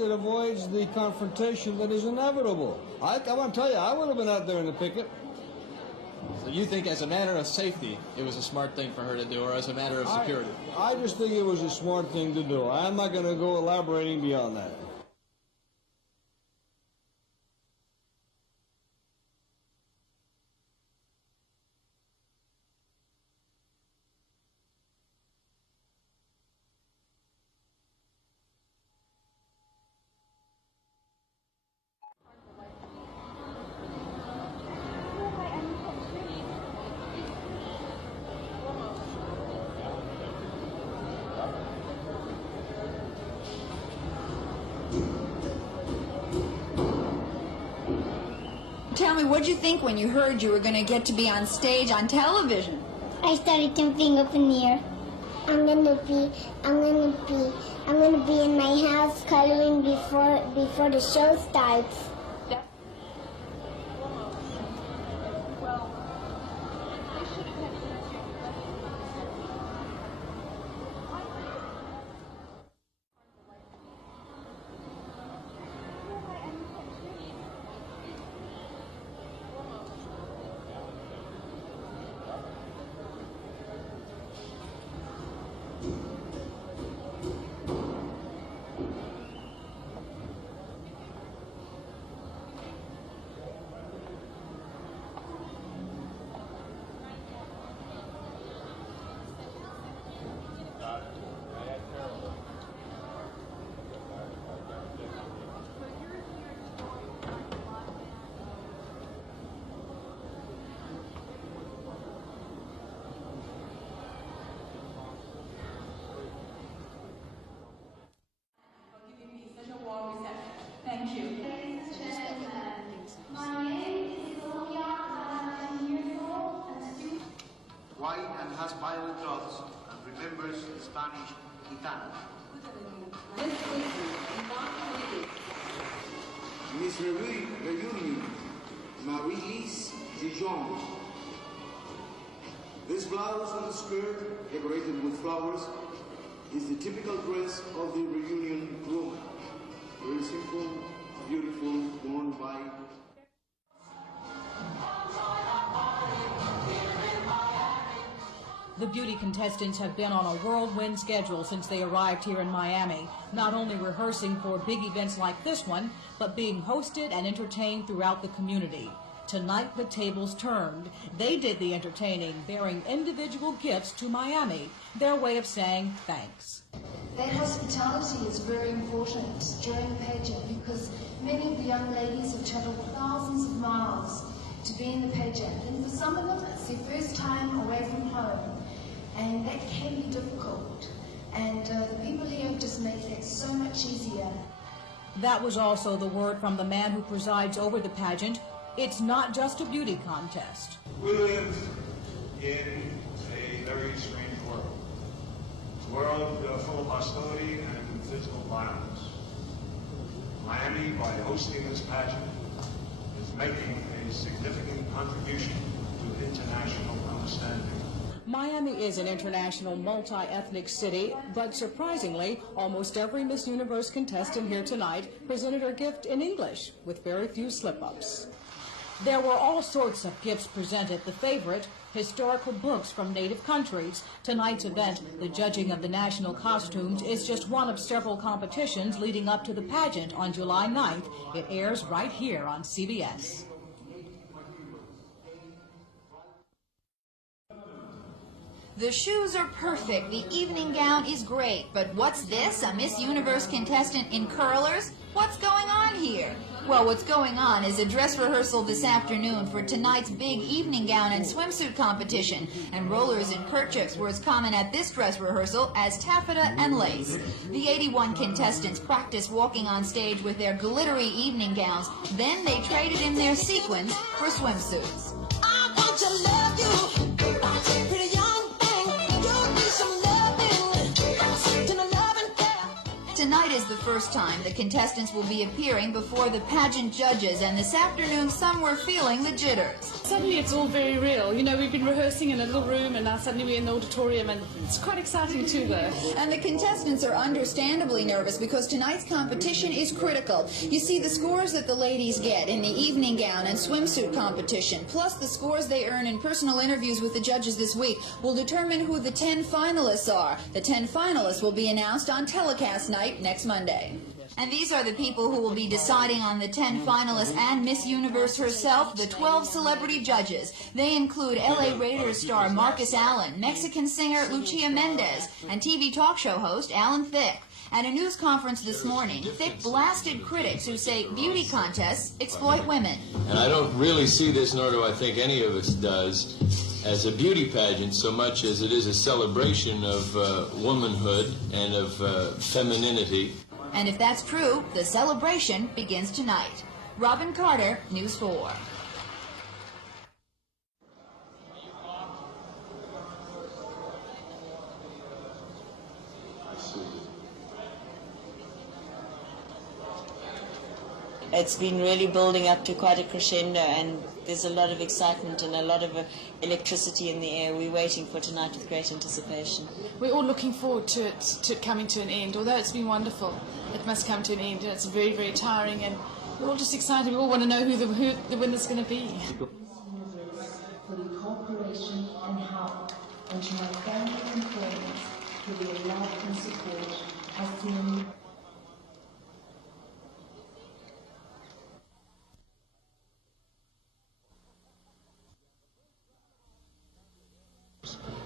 It avoids the confrontation that is inevitable. I want to tell you, I would have been out there in the picket. So you think as a matter of safety, it was a smart thing for her to do, or as a matter of security? I just think it was a smart thing to do. I'm not going to go elaborating beyond that. Tell me, what'd you think when you heard you were going to get to be on stage on television? I started jumping up in the air. I'm gonna be in my house coloring before the show starts. Thank you. My name is Sylvia, I'm 9 years old, and a student. White and has violet dots and remembers the Spanish gitana. Miss Reunion, Marie-Lise Dijon. This blouse and skirt, decorated with flowers, is the typical dress of the reunion woman. Very simple, beautiful, worn by... The beauty contestants have been on a whirlwind schedule since they arrived here in Miami, not only rehearsing for big events like this one, but being hosted and entertained throughout the community. Tonight the tables turned. They did the entertaining, bearing individual gifts to Miami, their way of saying thanks. That hospitality is very important during the pageant because many of the young ladies have travelled thousands of miles to be in the pageant, and for some of them it's their first time away from home, and that can be difficult, and the people here just make that so much easier. That was also the word from the man who presides over the pageant. It's not just a beauty contest. We live in a very strange world. A world full of hostility and physical violence. Miami, by hosting this pageant, is making a significant contribution to international understanding. Miami is an international multi-ethnic city, but surprisingly, almost every Miss Universe contestant here tonight presented her gift in English, with very few slip-ups. There were all sorts of gifts presented. The favorite, historical books from native countries. Tonight's event, the judging of the national costumes, is just one of several competitions leading up to the pageant on July 9th. It airs right here on CBS. The shoes are perfect, the evening gown is great, but what's this, a Miss Universe contestant in curlers? What's going on here? Well, what's going on is a dress rehearsal this afternoon for tonight's big evening gown and swimsuit competition, and rollers and kerchiefs were as common at this dress rehearsal as taffeta and lace. The 81 contestants practiced walking on stage with their glittery evening gowns, then they traded in their sequins for swimsuits. I want to love you, pretty young thing, you need some loving, to the loving care. Tonight is the first time the contestants will be appearing before the pageant judges, and this afternoon some were feeling the jitters. Suddenly it's all very real. You know, we've been rehearsing in a little room and now suddenly we're in the auditorium, and it's quite exciting too there. And the contestants are understandably nervous because tonight's competition is critical. You see, the scores that the ladies get in the evening gown and swimsuit competition, plus the scores they earn in personal interviews with the judges this week, will determine who the 10 finalists are. The 10 finalists will be announced on telecast night next Monday. And these are the people who will be deciding on the 10 finalists and Miss Universe herself, the 12 celebrity judges. They include LA Raiders star Marcus Allen, Mexican singer Lucia Mendez, and TV talk show host Alan Thicke. At a news conference this morning, Thicke blasted critics who say beauty contests exploit women. And I don't really see this, nor do I think any of us does, as a beauty pageant so much as it is a celebration of womanhood and of femininity. And if that's true, the celebration begins tonight. Robin Carter, News 4. It's been really building up to quite a crescendo, and there's a lot of excitement and a lot of electricity in the air. We're waiting for tonight with great anticipation. We're all looking forward to it coming to an end. Although it's been wonderful, it must come to an end. It's very, very tiring, and we're all just excited. We all want to know who the winner's going to be. For the cooperation and help, and to my family and friends for their love and support, I send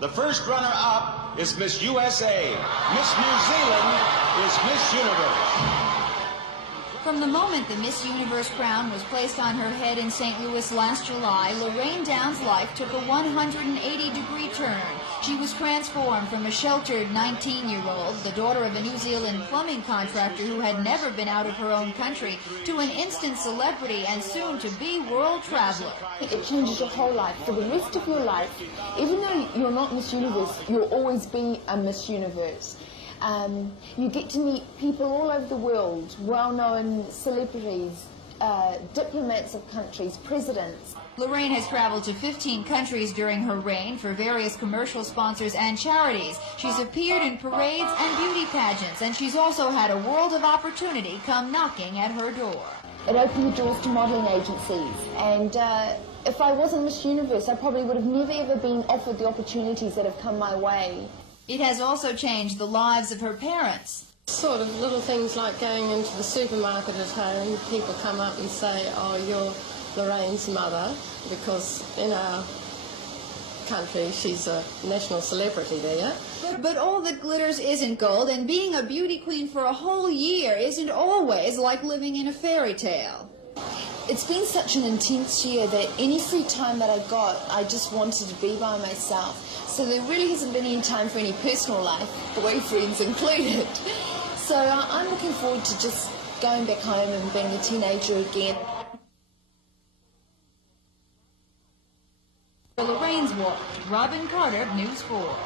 The first runner-up is Miss USA. Miss New Zealand is Miss Universe. From the moment the Miss Universe crown was placed on her head in St. Louis last July, Lorraine Down's life took a 180-degree turn. She was transformed from a sheltered 19-year-old, the daughter of a New Zealand plumbing contractor who had never been out of her own country, to an instant celebrity and soon-to-be world traveler. It changes your whole life. For the rest of your life, even though you're not Miss Universe, you'll always be a Miss Universe. You get to meet people all over the world, well-known celebrities, diplomats of countries, presidents. Lorraine has traveled to 15 countries during her reign for various commercial sponsors and charities. She's appeared in parades and beauty pageants, and she's also had a world of opportunity come knocking at her door. It opened the doors to modelling agencies, and if I wasn't Miss Universe, I probably would have never ever been offered the opportunities that have come my way. It has also changed the lives of her parents. Sort of little things like going into the supermarket at home, people come up and say, oh, you're Lorraine's mother, because in our country she's a national celebrity there. But all that glitters isn't gold, and being a beauty queen for a whole year isn't always like living in a fairy tale. It's been such an intense year that any free time that I got, I just wanted to be by myself. So there really hasn't been any time for any personal life, boyfriends included. So I'm looking forward to just going back home and being a teenager again. For Lorraine's Walk, Robin Carter, News 4.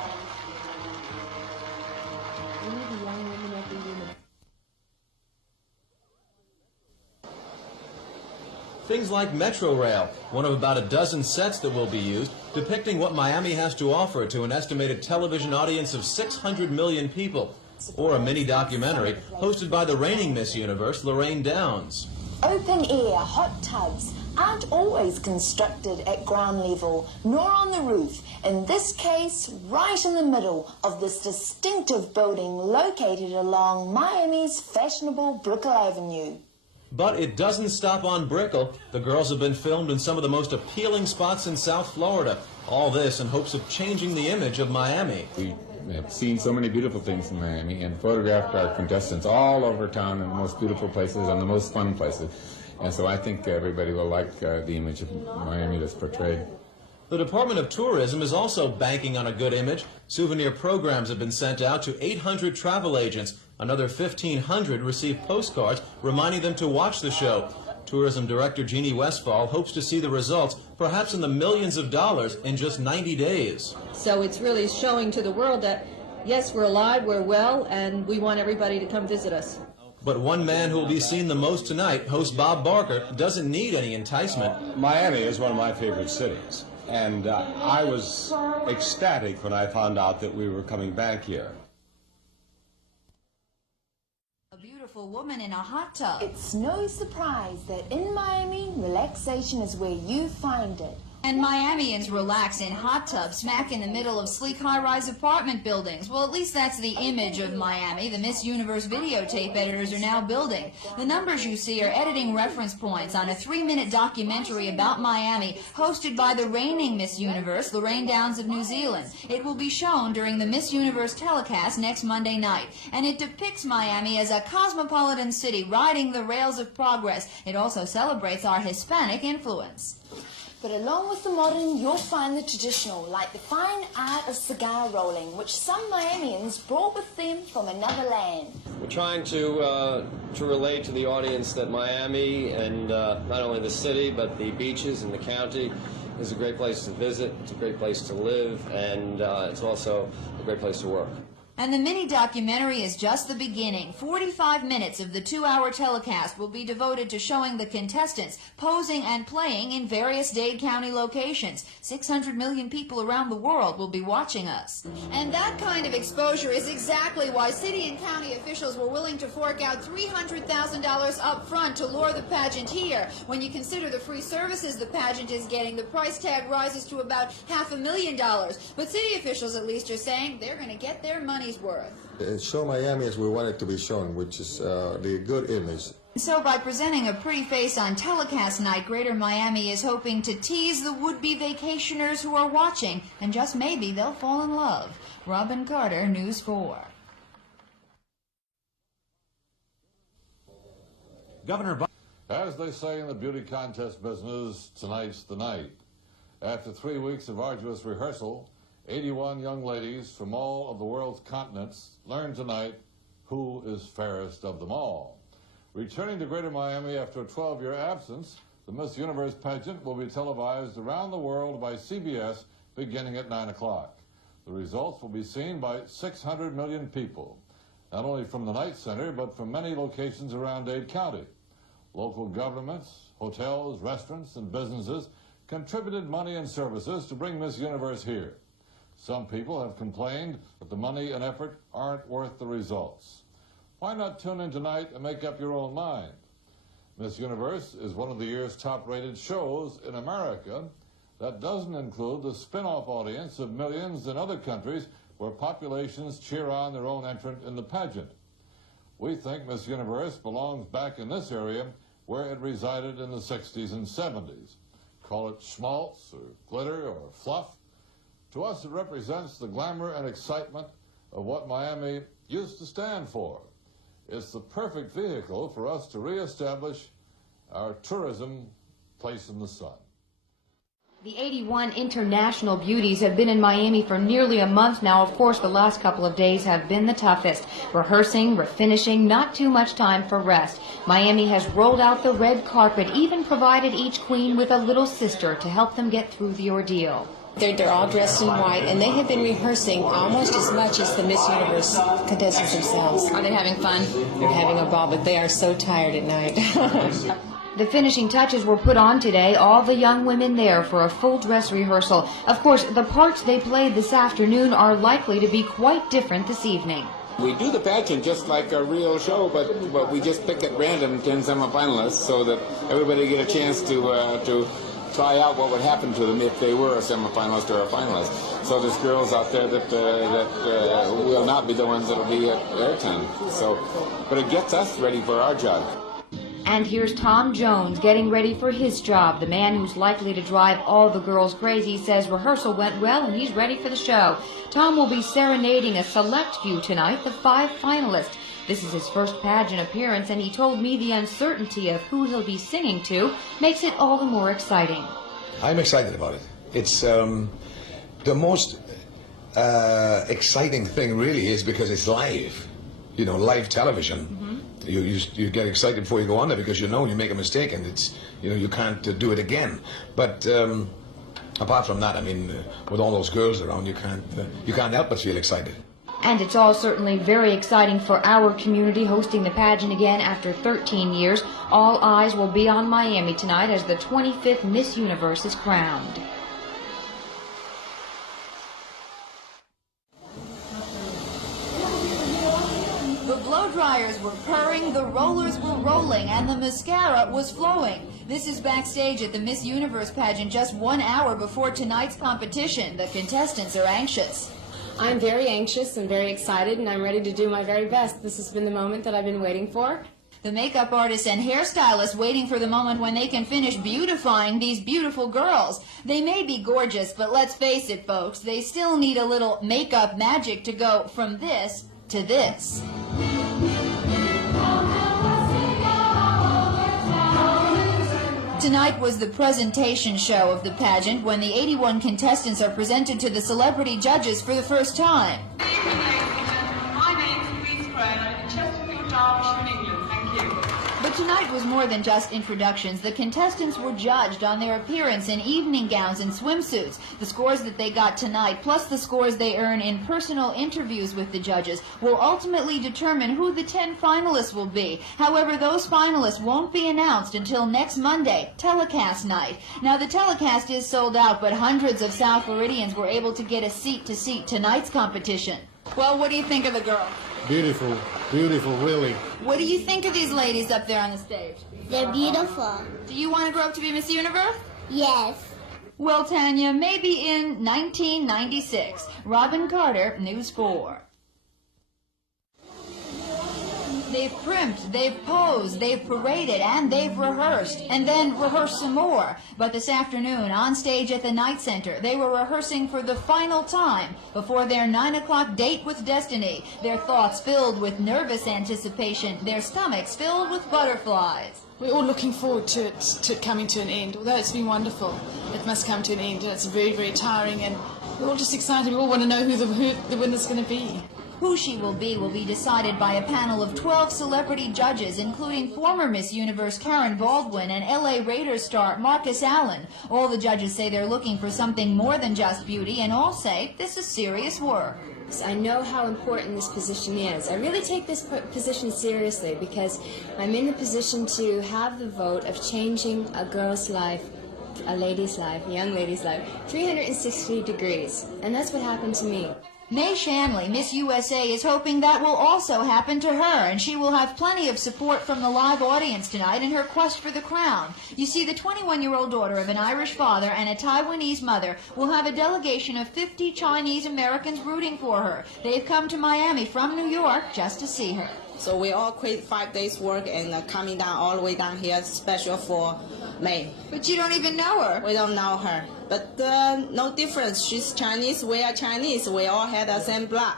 Things like Metro Rail, one of about a dozen sets that will be used, depicting what Miami has to offer to an estimated television audience of 600 million people. Or a mini-documentary hosted by the reigning Miss Universe, Lorraine Downs. Open-air hot tubs aren't always constructed at ground level, nor on the roof. In this case, right in the middle of this distinctive building located along Miami's fashionable Brickell Avenue. But it doesn't stop on Brickell. The girls have been filmed in some of the most appealing spots in South Florida. All this in hopes of changing the image of Miami. We have seen so many beautiful things in Miami and photographed our contestants all over town in the most beautiful places and the most fun places. And so I think everybody will like the image of Miami that's portrayed. The Department of Tourism is also banking on a good image. Souvenir programs have been sent out to 800 travel agents. Another 1,500 received postcards reminding them to watch the show. Tourism Director Jeannie Westfall hopes to see the results, perhaps in the millions of dollars, in just 90 days. So it's really showing to the world that, yes, we're alive, we're well, and we want everybody to come visit us. But one man who will be seen the most tonight, host Bob Barker, doesn't need any enticement. Miami is one of my favorite cities, and I was ecstatic when I found out that we were coming back here. A beautiful woman in a hot tub. It's no surprise that in Miami, relaxation is where you find it. And Miamians relax in hot tubs smack in the middle of sleek high-rise apartment buildings. Well, at least that's the image of Miami the Miss Universe videotape editors are now building. The numbers you see are editing reference points on a 3-minute documentary about Miami hosted by the reigning Miss Universe, Lorraine Downs of New Zealand. It will be shown during the Miss Universe telecast next Monday night. And it depicts Miami as a cosmopolitan city riding the rails of progress. It also celebrates our Hispanic influence. But along with the modern, you'll find the traditional, like the fine art of cigar rolling, which some Miamians brought with them from another land. We're trying to relate to the audience that Miami and not only the city, but the beaches and the county is a great place to visit, it's a great place to live, and it's also a great place to work. And the mini-documentary is just the beginning. 45 minutes of the 2-hour telecast will be devoted to showing the contestants posing and playing in various Dade County locations. 600 million people around the world will be watching us. And that kind of exposure is exactly why city and county officials were willing to fork out $300,000 up front to lure the pageant here. When you consider the free services the pageant is getting, the price tag rises to about $500,000. But city officials at least are saying they're going to get their money worth. Show Miami as we want it to be shown, which is the good image. So by presenting a pretty face on telecast night, Greater Miami is hoping to tease the would-be vacationers who are watching, and just maybe they'll fall in love. Robin Carter, News 4. Governor As they say in the beauty contest business, tonight's the night. After 3 weeks of arduous rehearsal, 81 young ladies from all of the world's continents learn tonight who is fairest of them all. Returning to Greater Miami after a 12-year absence, the Miss Universe pageant will be televised around the world by CBS beginning at 9 o'clock. The results will be seen by 600 million people, not only from the Knight Center, but from many locations around Dade County. Local governments, hotels, restaurants, and businesses contributed money and services to bring Miss Universe here. Some people have complained that the money and effort aren't worth the results. Why not tune in tonight and make up your own mind? Miss Universe is one of the year's top-rated shows in America. That doesn't include the spin-off audience of millions in other countries where populations cheer on their own entrant in the pageant. We think Miss Universe belongs back in this area where it resided in the 60s and 70s. Call it schmaltz or glitter or fluff. To us, it represents the glamour and excitement of what Miami used to stand for. It's the perfect vehicle for us to reestablish our tourism place in the sun. The 81 international beauties have been in Miami for nearly a month now. Of course, the last couple of days have been the toughest. Rehearsing, refinishing, not too much time for rest. Miami has rolled out the red carpet, even provided each queen with a little sister to help them get through the ordeal. They're all dressed in white, and they have been rehearsing almost as much as the Miss Universe contestants themselves. Are they having fun? They're having a ball, but they are so tired at night. The finishing touches were put on today, all the young women there for a full dress rehearsal. Of course, the parts they played this afternoon are likely to be quite different this evening. We do the pageant just like a real show, but we just pick at random 10 semifinalists so that everybody get a chance to try out what would happen to them if they were a semifinalist or a finalist. So there's girls out there that will not be the ones that will be at airtime. But it gets us ready for our job. And here's Tom Jones getting ready for his job. The man who's likely to drive all the girls crazy says rehearsal went well and he's ready for the show. Tom will be serenading a select few tonight, the 5 finalists. This is his first pageant appearance, and he told me the uncertainty of who he'll be singing to makes it all the more exciting. I'm excited about it. It's the most exciting thing really is because it's live, live television. Mm-hmm. You get excited before you go on there because you make a mistake and it's you can't do it again. But apart from that, I mean, with all those girls around, you can't help but feel excited. And it's all certainly very exciting for our community, hosting the pageant again after 13 years. All eyes will be on Miami tonight as the 25th Miss Universe is crowned. The blow dryers were purring, the rollers were rolling, and the mascara was flowing. This is backstage at the Miss Universe pageant just 1 hour before tonight's competition. The contestants are anxious. I'm very anxious and very excited, and I'm ready to do my very best. This has been the moment that I've been waiting for. The makeup artists and hairstylists waiting for the moment when they can finish beautifying these beautiful girls. They may be gorgeous, but let's face it, folks, they still need a little makeup magic to go from this to this. Tonight was the presentation show of the pageant when the 81 contestants are presented to the celebrity judges for the first time. My name's Louise Gray. I'm in Chesterfield, Derbyshire, in England. Thank you. But tonight was more than just introductions. The contestants were judged on their appearance in evening gowns and swimsuits. The scores that they got tonight, plus the scores they earn in personal interviews with the judges, will ultimately determine who the 10 finalists will be. However, those finalists won't be announced until next Monday, telecast night. Now, the telecast is sold out, but hundreds of South Floridians were able to get a seat to seat tonight's competition. Well, what do you think of the girl? Beautiful, beautiful, really. What do you think of these ladies up there on the stage? They're beautiful. Do you want to grow up to be Miss Universe? Yes. Well, Tanya, maybe in 1996. Robin Carter, News 4. They've primped, they've posed, they've paraded, and they've rehearsed, and then rehearsed some more. But this afternoon, on stage at the Night Center, they were rehearsing for the final time before their 9 o'clock date with destiny, their thoughts filled with nervous anticipation, their stomachs filled with butterflies. We're all looking forward to it coming to an end. Although it's been wonderful, it must come to an end, and it's very, very tiring, and we're all just excited. We all want to know who the winner's going to be. Who she will be decided by a panel of 12 celebrity judges, including former Miss Universe Karen Baldwin and LA Raiders star Marcus Allen. All the judges say they're looking for something more than just beauty, and all say this is serious work. I know how important this position is. I really take this position seriously because I'm in the position to have the vote of changing a girl's life, a lady's life, a young lady's life, 360 degrees. And that's what happened to me. May Shanley, Miss USA, is hoping that will also happen to her, and she will have plenty of support from the live audience tonight in her quest for the crown. You see, the 21-year-old daughter of an Irish father and a Taiwanese mother will have a delegation of 50 Chinese Americans rooting for her. They've come to Miami from New York just to see her. So we all quit 5 days work and coming down all the way down here special for May. But you don't even know her. We don't know her. But no difference. She's Chinese, we are Chinese. We all had the same blood.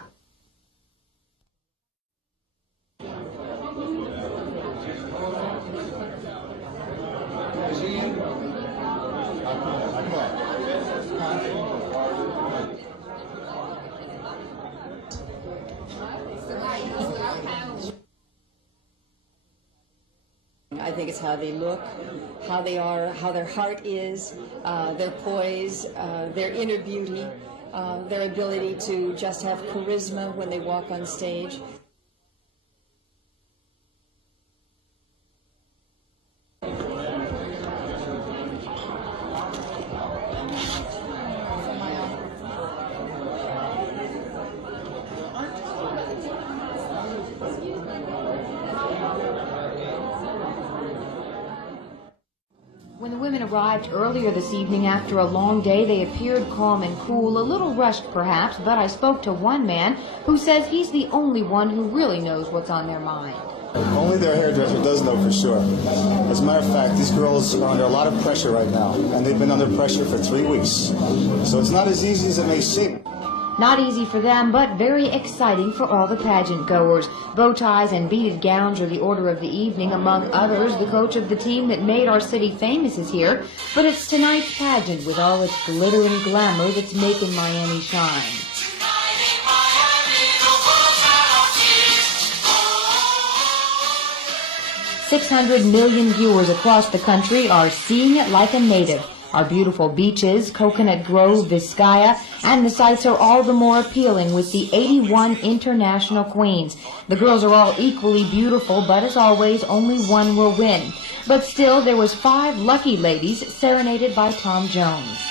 I think it's how they look, how they are, how their heart is, their poise, their inner beauty, their ability to just have charisma when they walk on stage. When the women arrived earlier this evening after a long day, they appeared calm and cool, a little rushed perhaps, but I spoke to one man who says he's the only one who really knows what's on their mind. Only their hairdresser does know for sure. As a matter of fact, these girls are under a lot of pressure right now, and they've been under pressure for 3 weeks. So it's not as easy as it may seem. Not easy for them, but very exciting for all the pageant goers. Bow ties and beaded gowns are the order of the evening. Among others, the coach of the team that made our city famous is here. But it's tonight's pageant with all its glitter and glamour that's making Miami shine. $600 million viewers across the country are seeing it like a native. Our beautiful beaches, Coconut Grove, Vizcaya, and the sights are all the more appealing with the 81 international queens. The girls are all equally beautiful, but as always, only one will win. But still, there was 5 lucky ladies serenaded by Tom Jones.